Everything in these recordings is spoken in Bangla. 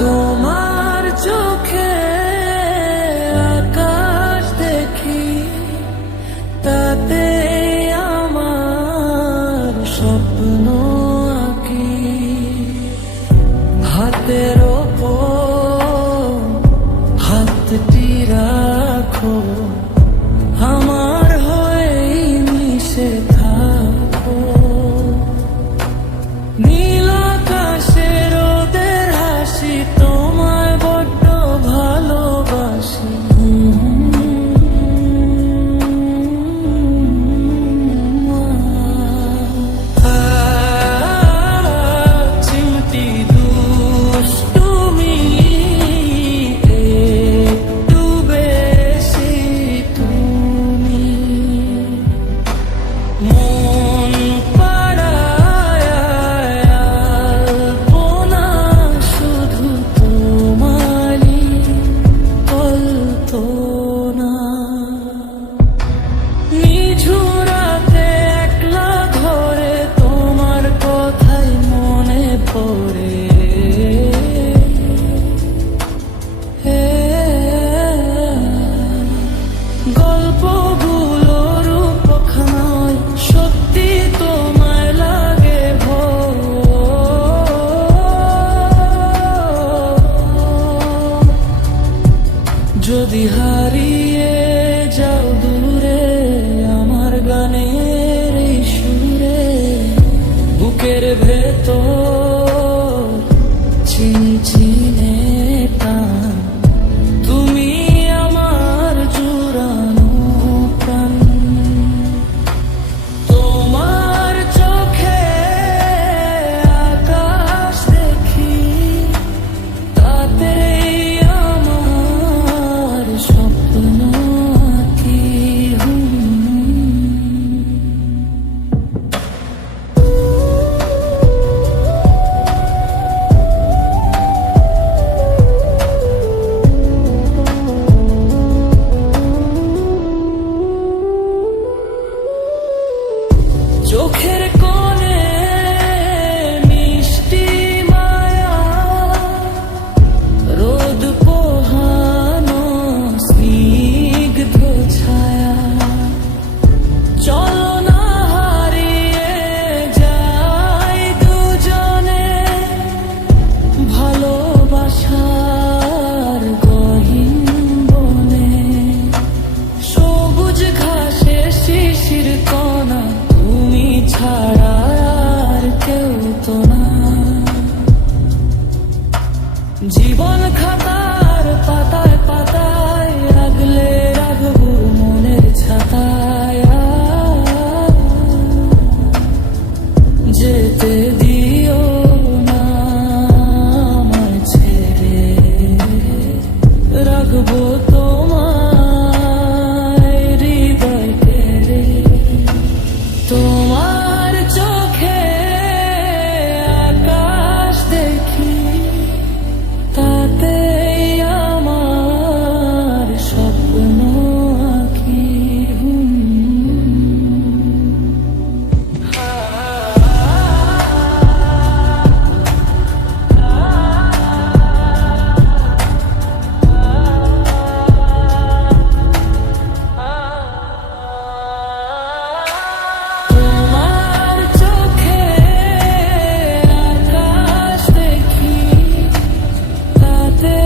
তোমার চোখে আকাশ দেখি, তাতে আমার স্বপ্ন আঁকি। হাতের ওপর হাতটি রাখো, আমার হয়ে মিশে থাকো। নীল আকাশে রোদের হাসি, তোমায় বড্ড ভালোবাসি। চিমটি দুষ্টু মিলিয়ে একটু বেশি তুমি। মন পাড়ায় আলপনা শুধু তোমারই কল্পনা। নিঝুম রাতে একলা ঘরে তোমার কথাই মনে পড়ে। গল্পগুলো রূপখানায় সত্যি তোমায় লাগে ভোর। যদি হারিয়ে যাও দূরে আমার গানের এই সুরে, বুকের ভেতর চিনচিনে টান, তুমি আমার জুড়ানো প্রাণ। তোমার চোখে আকাশ দেখি, তাতে আমার স্বপ্ন আঁকি। চোখের কোণে মিষ্টি মায়া, রোদ পোহানো স্নিগ্ধ ছায়া। চলো না হারিয়ে যাই দুজনে ভালোবাসার গহীন বনে। সবুজ ঘাসে শিশির কণা, তুমি ছাড়া আর কেউ তো না। জীবন খাতার পাতায় পাতায় আগলে রাখবো মনের ছাতায়। যেতে দিও না আমায় ছেড়ে, রাখবো তোমায় হৃদয় কেড়ে। তোমার চোখে আকাশ দেখি, তাতে আমার স্বপ্ন আঁকি। তোমার চোখে আকাশ দেখি, তাতে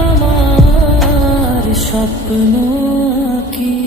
আমার স্বপ্ন আঁকি।